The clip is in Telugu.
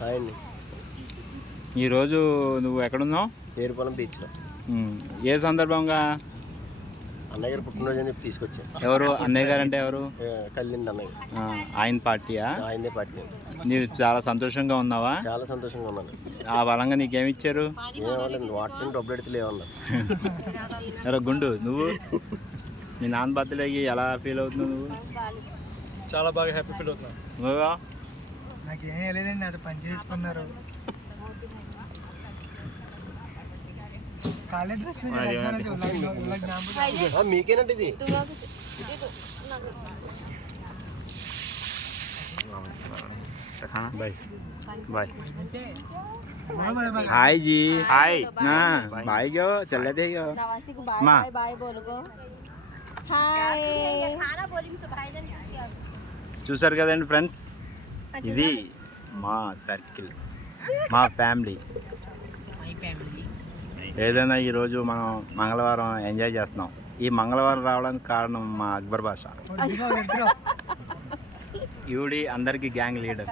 హాయ్ అండి. ఈరోజు నువ్వు ఎక్కడున్నావు? పేరుపాలెం బీచ్లో. ఏ సందర్భంగా? అన్నయ్య గారు పుట్టినరోజు అని చెప్పి తీసుకొచ్చాను. ఎవరు అన్నయ్య గారు? అంటే ఎవరు? కలిండి అన్నయ్య. ఆయన పార్టీయా? ఆయనే పార్టీ. నీవు చాలా సంతోషంగా ఉన్నావా? చాలా సంతోషంగా ఉన్నాను. ఆ బలంగా నీకేమి ఇచ్చారు? ఏమవ్వలేదు, వాటర్ డబ్బులు ఎడితే ఏమన్నారు. అరే గుండు, నువ్వు మీ నాన్న బర్త్డేకి ఎలా ఫీల్ అవుతున్నావు నువ్వు? చాలా బాగా హ్యాపీ ఫీల్ అవుతున్నాను. నువ్వా? నాకేం లేదండి, అది పని చేయించుకున్నారు. కాలేజ్ డ్రెస్ మీకేనండి ఇది. Bye bye. हाय जी, हाय ना भाई गयो चले थे गयो माँ बाय बोल गो हाय. చూసారు కదండి ఫ్రెండ్స్, ఇది మా సర్కిల్, మా ఫ్యామిలీ. ఏదైనా ఈరోజు మనం మంగళవారం ఎంజాయ్ చేస్తున్నాం. ఈ మంగళవారం రావడానికి కారణం మా అక్బర్ భాష. ఈవిడి అందరికీ గ్యాంగ్ లీడర్.